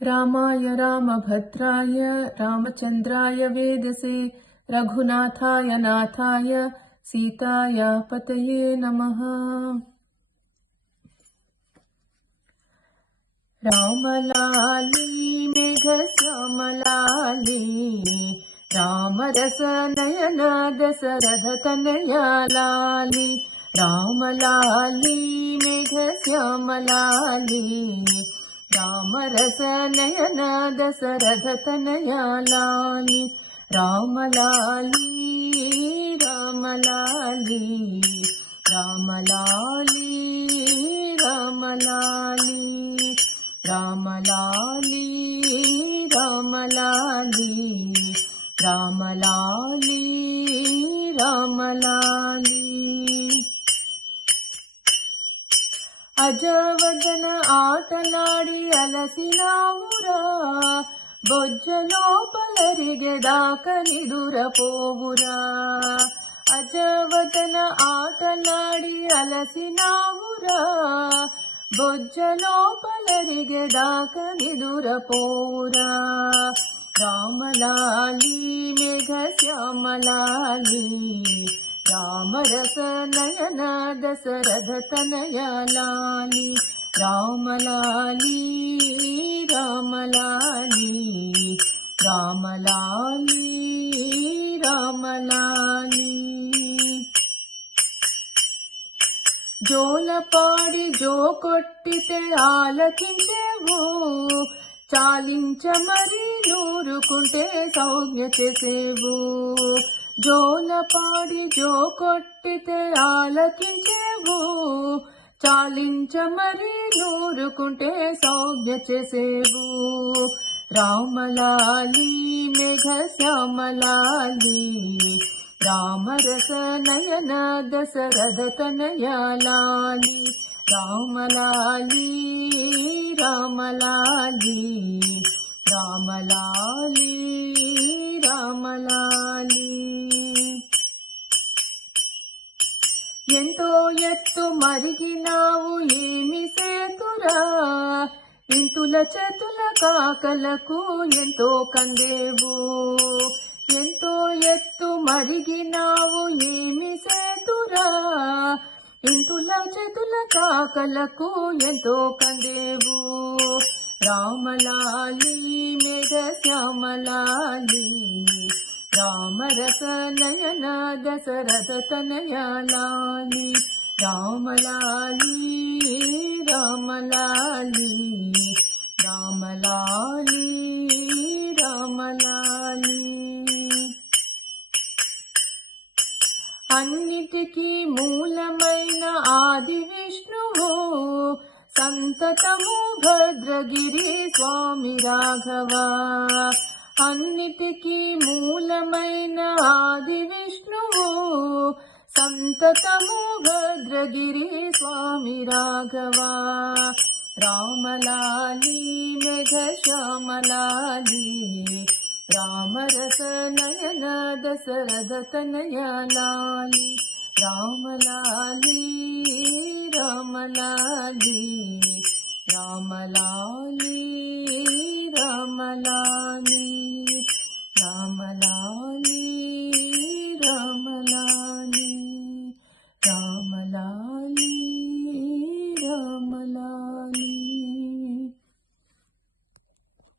रामाय रामभद्राय रामचन्द्राय वेदसे रघुनाथाय नाथाय सीताय पतये नमः। रामलाली मेघश्यामलाली रामरस नयन दशरथ तनया लाली। रामलाली मेघश्यामलाली रामरस नयन दशरथ तनया लाली। रामलाली रामलाली रामलाली रामलाली रामलाली रामलाली रामलाली रामलाली। అజవదన ఆటలాడి అలసినావురా బొజ్జలోపలరిగెదాక నిదురపోవురా। అజవదన ఆటలాడి అలసినావురా బొజ్జలోపలరిగెదాక నిదురపోవురా। రామలాలి మేఘశ్యామలాలి రామరస నయన దశరథ తనయా లాలి। రామలాలి రామలాలి రామలాలి రామలాలి। జోలపాడి జో కొట్టితే ఆలకించేవు చాలించ మరి నూరుకుంటే సౌజ్ఞ చేసేవు। జోలపాడి జో కొట్టితే ఆలకించేవు చాలించ మరి నూరుకుంటే సౌజ్ఞ చేసేవు। రామలాలి మేఘశ్యామలాలి రామరస నయన దశరథ తనయా లాలి। రామలాలి రామలాలి రామలాలి రామలాలి। ఎంతో ఎత్తు మరిగినావు ఏమి సేతురా ఇంతుల చేతుల కాకలకు ఎంతో కందేవు। ఎంతో ఎత్తు మరిగినావు ఏమి సేతురా ఇంతుల చేతుల కాకలకు ఎంతో కందేవు। రామలాలి మేఘశ్యామలాలి రామరస నయన దశరథ తనయా లాలి। రామలాలి రామలాలి రామలాలి రామలాలి। అన్నిటికీ మూలమైన ఆది విష్ణువు సంతతము భద్రగిరి స్వామి రాఘవ। అన్నిటికీ మూలమైన ఆది విష్ణువు సంతతము భద్రగిరి స్వామి రాఘవ। రామలాలి మేఘశ్యామలాలి రామరస నయన దశరథ తనయా లాలి। రామలాలి రామలాలి రామలాలి